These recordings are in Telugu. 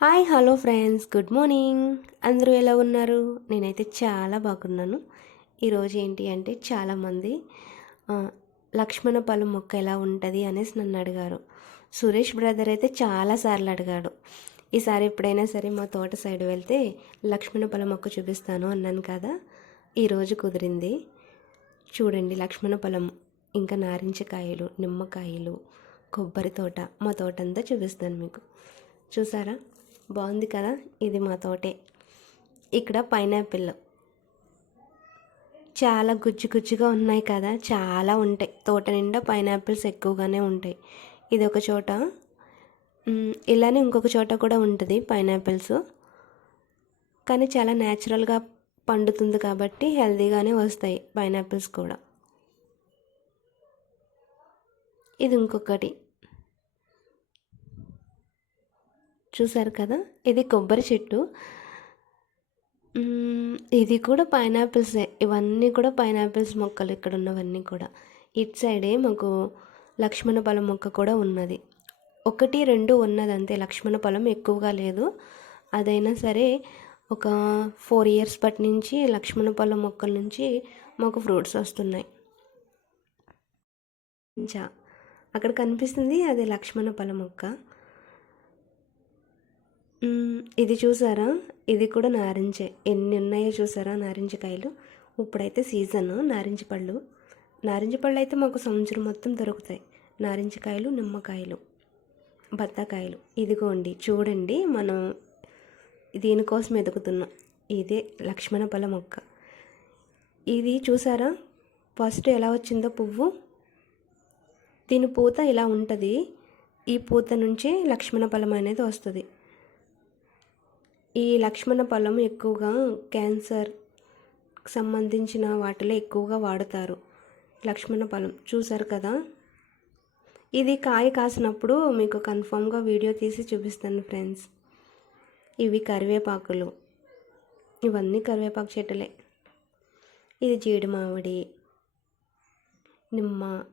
Hi hello friends. Good morning. అందరూ ఎలా ఉన్నారు? నేనైతే చాలా బాగున్నాను. ఈరోజు ఏంటి అంటే చాలామంది లక్ష్మణ పళ్ళ మొక్క ఎలా ఉంటుంది అనేసి నన్ను అడిగారు. సురేష్ బ్రదర్ అయితే చాలాసార్లు అడిగాడు. ఈసారి ఎప్పుడైనా సరే మా తోట సైడ్ వెళ్తే లక్ష్మణ పళ్ళ మొక్క చూపిస్తాను అన్నాను కదా. ఈరోజు కుదిరింది. చూడండి లక్ష్మణ పొలం ఇంకా నారింజకాయలు నిమ్మకాయలు కొబ్బరి తోట మా తోట అంతా చూపిస్తాను మీకు. చూసారా? బాగుంది కదా? ఇది మా తోటే. ఇక్కడ పైనాపిల్. చాలా గుజ్జు గుజ్జుగా ఉన్నాయి కదా? చాలా ఉంటాయి. తోట నిండా పైనాపిల్స్ ఎక్కువగానే ఉంటాయి. ఇది ఒక చోట. ఇలానే ఇంకొక చోట కూడా ఉంటుంది పైనాపిల్స్. కానీ చాలా న్యాచురల్గా పండుతుంది కాబట్టి హెల్తీగానే వస్తాయి పైనాపిల్స్ కూడా. ఇది ఇంకొకటి. చూసారు కదా? ఇది కొబ్బరి చెట్టు. ఇది కూడా పైనాపిల్సే ఇవన్నీ కూడా పైనాపిల్స్ మొక్కలు ఇక్కడ ఉన్నవన్నీ కూడా. ఇట్ సైడే మాకు లక్ష్మణ పొలం మొక్క కూడా ఉన్నది. ఒకటి రెండు ఉన్నది అంతే. లక్ష్మణ పొలం ఎక్కువగా లేదు. అదైనా సరే ఒక ఫోర్ ఇయర్స్ బట్టి నుంచి లక్ష్మణ పొలం మొక్కల నుంచి మాకు ఫ్రూట్స్ వస్తున్నాయి. ఇంకా అక్కడ కనిపిస్తుంది అది లక్ష్మణ పొలం మొక్క. ఇది చూసారా? ఇది కూడా నారింజే. ఎన్ని ఉన్నాయో చూసారా నారింజకాయలు? ఇప్పుడైతే సీజన్. నారింజ పళ్ళు. నారింజ పళ్ళు అయితే మాకు సంవత్సరం మొత్తం దొరుకుతాయి. నారింజకాయలు నిమ్మకాయలు బత్తాకాయలు. ఇదిగోండి చూడండి మనం దీనికోసం ఎదుగుతున్నాం. ఇదే లక్ష్మణ పళ్ళ మొక్క. ఇది చూసారా? ఫస్ట్ ఎలా వచ్చిందో పువ్వు. దీని పూత ఇలా ఉంటుంది. ఈ పూత నుంచి లక్ష్మణ ఫలం అనేది వస్తుంది. ఈ లక్ష్మణ ఫలం ఎక్కువగా క్యాన్సర్ సంబంధించిన వాటిలో ఎక్కువగా వాడతారు. లక్ష్మణ ఫలం చూసారు కదా? ఇది కాయ కాసినప్పుడు మీకు కన్ఫామ్గా వీడియో తీసి చూపిస్తాను ఫ్రెండ్స్. ఇవి కరివేపాకులు. ఇవన్నీ కరివేపాకు చెట్టులే. ఇది జీడి మామిడి నిమ్మ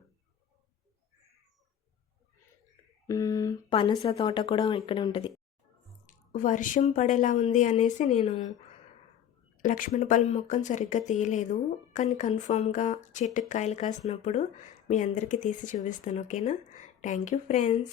పనస తోట కూడా ఇక్కడ ఉంటుంది. వర్షం పడేలా ఉంది అనేసి నేను లక్ష్మణపల్లి మొక్కను సరిగ్గా తీయలేదు. కానీ కన్ఫామ్గా చెట్టుకు కాయలు కాసినప్పుడు మీ అందరికీ తీసి చూపిస్తాను ఓకేనా? Thank you friends.